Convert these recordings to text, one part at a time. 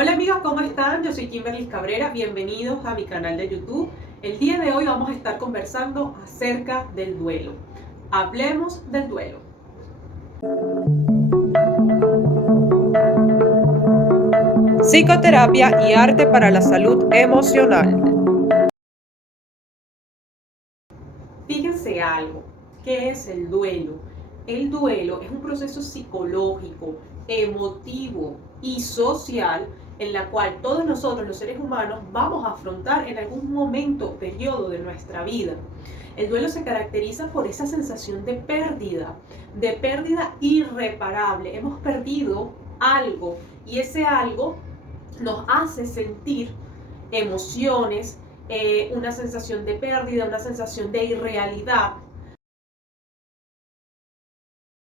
Hola amigos, ¿cómo están? Yo soy Kimberly Cabrera, bienvenidos a mi canal de YouTube. El día de hoy vamos a estar conversando acerca del duelo. Hablemos del duelo. Psicoterapia y arte para la salud emocional. Fíjense algo, ¿qué es el duelo? El duelo es un proceso psicológico, emotivo y social en la cual todos nosotros, los seres humanos, vamos a afrontar en algún momento, periodo de nuestra vida. El duelo se caracteriza por esa sensación de pérdida irreparable. Hemos perdido algo y ese algo nos hace sentir emociones, una sensación de pérdida, una sensación de irrealidad.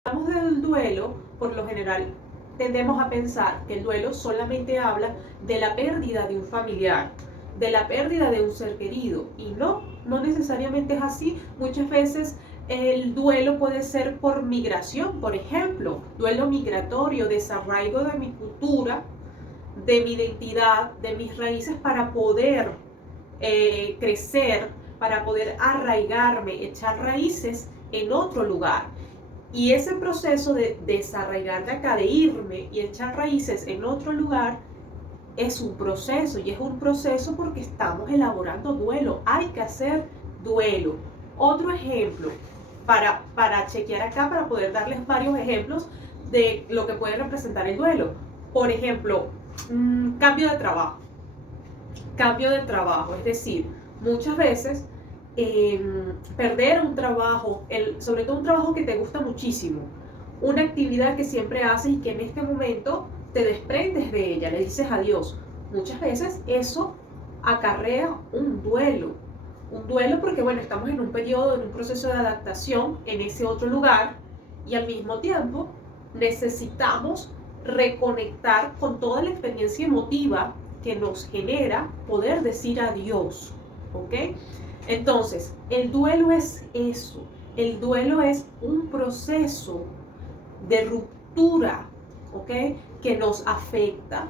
Cuando hablamos del duelo, por lo general tendemos a pensar que el duelo solamente habla de la pérdida de un familiar, de la pérdida de un ser querido, y no necesariamente es así. Muchas veces el duelo puede ser por migración, por ejemplo, duelo migratorio, desarraigo de mi cultura, de mi identidad, de mis raíces para poder crecer, para poder arraigarme, echar raíces en otro lugar. Y ese proceso de desarraigar de acá, de irme y echar raíces en otro lugar, es un proceso, y es un proceso porque estamos elaborando duelo. Hay que hacer duelo. Otro ejemplo, para chequear acá, para poder darles varios ejemplos de lo que puede representar el duelo. Por ejemplo, cambio de trabajo. Cambio de trabajo, es decir, muchas veces perder un trabajo, sobre todo un trabajo que te gusta muchísimo, una actividad que siempre haces y que en este momento te desprendes de ella, le dices adiós. Muchas veces eso acarrea un duelo porque bueno, estamos en un periodo, en un proceso de adaptación en ese otro lugar, y al mismo tiempo necesitamos reconectar con toda la experiencia emotiva que nos genera poder decir adiós, ¿ok? Entonces, el duelo es eso. El duelo es un proceso de ruptura, ¿ok? Que nos afecta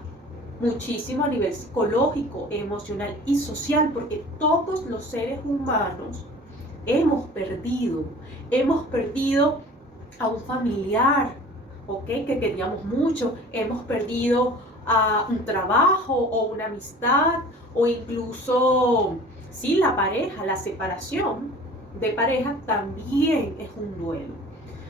muchísimo a nivel psicológico, emocional y social, porque todos los seres humanos hemos perdido a un familiar, ¿ok? Que queríamos mucho, hemos perdido a un trabajo o una amistad, o incluso, sí, la pareja, la separación de pareja también es un duelo.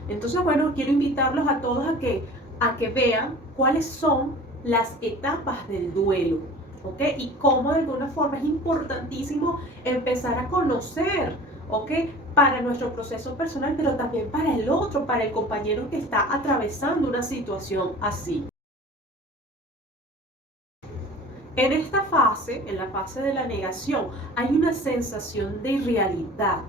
Entonces, bueno, quiero invitarlos a todos a que vean cuáles son las etapas del duelo, ¿ok? Y cómo de alguna forma es importantísimo empezar a conocer, ¿ok? Para nuestro proceso personal, pero también para el otro, para el compañero que está atravesando una situación así. En esta fase, en la fase de la negación, hay una sensación de irrealidad.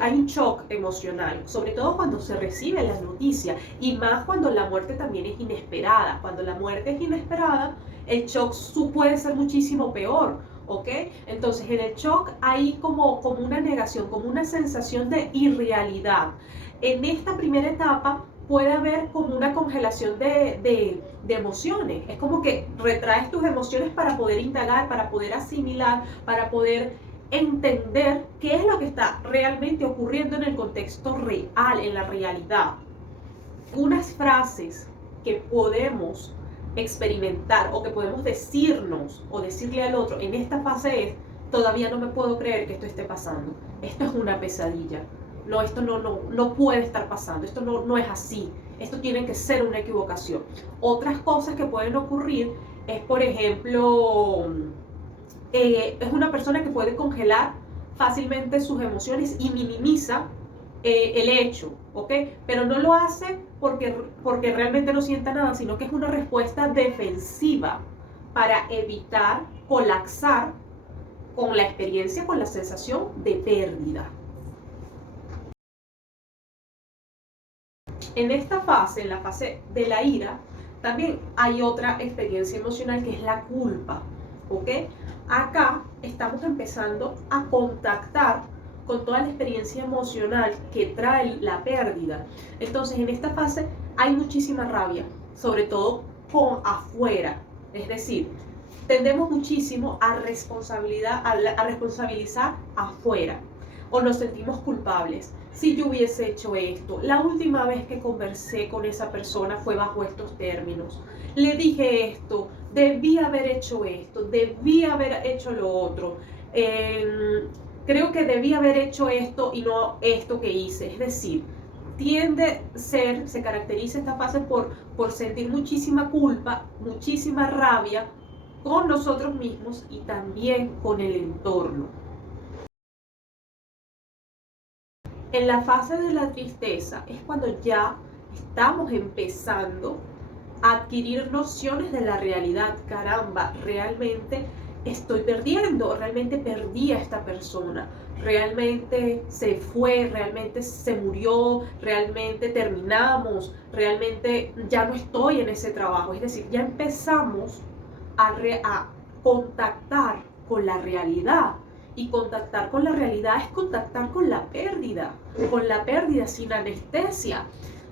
Hay un shock emocional, sobre todo cuando se recibe la noticia, y más cuando la muerte también es inesperada. Cuando la muerte es inesperada, el shock puede ser muchísimo peor, ¿ok? Entonces en el shock hay como una negación, como una sensación de irrealidad. En esta primera etapa puede haber como una congelación de emociones. Es como que retraes tus emociones para poder indagar, para poder asimilar, para poder entender qué es lo que está realmente ocurriendo en el contexto real, en la realidad. Unas frases que podemos experimentar o que podemos decirnos o decirle al otro en esta fase es: todavía no me puedo creer que esto esté pasando, esto es una pesadilla, no, esto no puede estar pasando, esto no es así, esto tiene que ser una equivocación. Otras cosas que pueden ocurrir es, por ejemplo, es una persona que puede congelar fácilmente sus emociones y minimiza el hecho, ¿ok? Pero no lo hace porque realmente no sienta nada, sino que es una respuesta defensiva para evitar colapsar con la experiencia, con la sensación de pérdida. En esta fase, en la fase de la ira, también hay otra experiencia emocional que es la culpa, ¿ok? Acá estamos empezando a contactar con toda la experiencia emocional que trae la pérdida. Entonces, en esta fase hay muchísima rabia, sobre todo con afuera. Es decir, tendemos muchísimo a responsabilizar afuera o nos sentimos culpables. Si yo hubiese hecho esto, la última vez que conversé con esa persona fue bajo estos términos. Le dije esto, debí haber hecho esto, debí haber hecho lo otro. Creo que debí haber hecho esto y no esto que hice. Es decir, se caracteriza esta fase por sentir muchísima culpa, muchísima rabia con nosotros mismos y también con el entorno. En la fase de la tristeza es cuando ya estamos empezando a adquirir nociones de la realidad. Caramba, realmente estoy perdiendo, realmente perdí a esta persona, realmente se fue, realmente se murió, realmente terminamos, realmente ya no estoy en ese trabajo. Es decir, ya empezamos a contactar con la realidad. Y contactar con la realidad es contactar con la pérdida sin anestesia.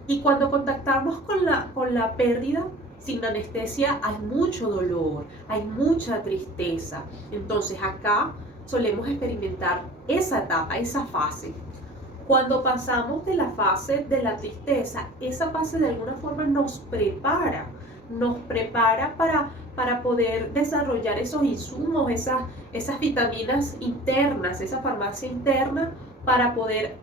Y cuando contactamos con la pérdida sin anestesia hay mucho dolor, hay mucha tristeza. Entonces acá solemos experimentar esa etapa, esa fase. Cuando pasamos de la fase de la tristeza, esa fase de alguna forma nos prepara para poder desarrollar esos insumos, esas vitaminas internas, esa farmacia interna, para poder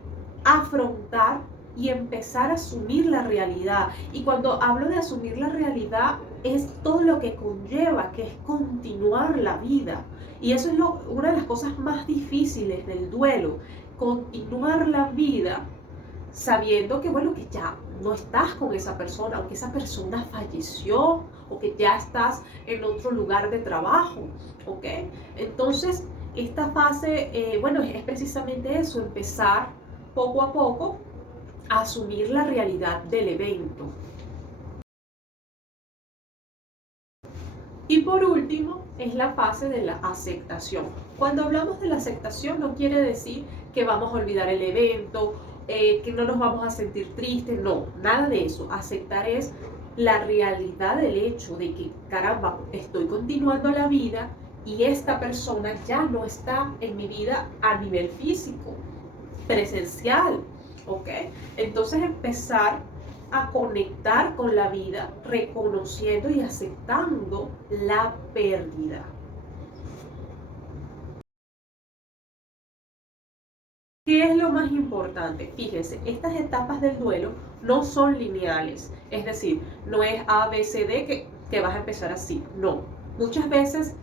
afrontar y empezar a asumir la realidad. Y cuando hablo de asumir la realidad, es todo lo que conlleva, que es continuar la vida. Y eso es una de las cosas más difíciles del duelo, continuar la vida sabiendo que, bueno, que ya no estás con esa persona, o que esa persona falleció, o que ya estás en otro lugar de trabajo, ¿ok? Entonces, esta fase, bueno, es precisamente eso, empezar poco a poco a asumir la realidad del evento. Y por último, es la fase de la aceptación. Cuando hablamos de la aceptación, no quiere decir que vamos a olvidar el evento, que no nos vamos a sentir tristes, no, nada de eso. Aceptar es la realidad del hecho de que, caramba, estoy continuando la vida y esta persona ya no está en mi vida a nivel físico, presencial, ¿ok? Entonces empezar a conectar con la vida, reconociendo y aceptando la pérdida. ¿Qué es lo más importante? Fíjense, estas etapas del duelo no son lineales, es decir, no es A, B, C, D que vas a empezar así, no. Muchas veces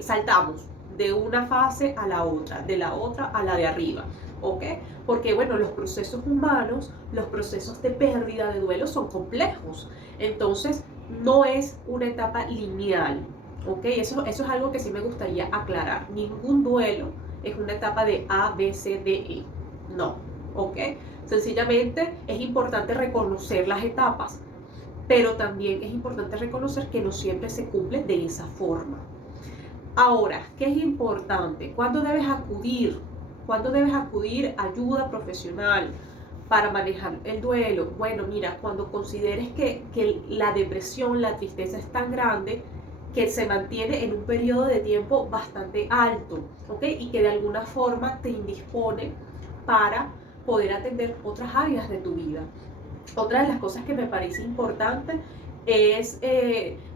saltamos de una fase a la otra, de la otra a la de arriba, ¿ok? Porque, bueno, los procesos humanos, los procesos de pérdida, de duelo son complejos, entonces no es una etapa lineal, ¿ok? Eso es algo que sí me gustaría aclarar. Ningún duelo es una etapa de A, B, C, D, E. No, ¿ok? Sencillamente es importante reconocer las etapas, pero también es importante reconocer que no siempre se cumple de esa forma. Ahora, ¿qué es importante? ¿Cuándo debes acudir? ¿Cuándo debes acudir a ayuda profesional para manejar el duelo? Bueno, mira, cuando consideres que la depresión, la tristeza es tan grande que se mantiene en un periodo de tiempo bastante alto, ¿ok? Y que de alguna forma te indispone para poder atender otras áreas de tu vida. Otra de las cosas que me parece importante es,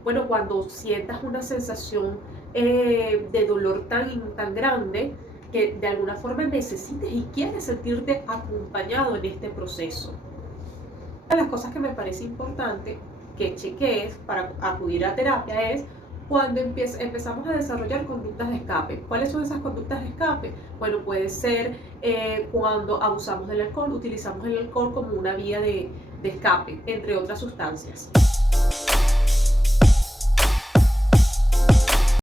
bueno, cuando sientas una sensación de dolor tan grande, que de alguna forma necesites y quieres sentirte acompañado en este proceso. Una de las cosas que me parece importante que cheques para acudir a terapia es cuando empezamos a desarrollar conductas de escape. ¿Cuáles son esas conductas de escape? Bueno, puede ser cuando abusamos del alcohol, utilizamos el alcohol como una vía de escape, entre otras sustancias.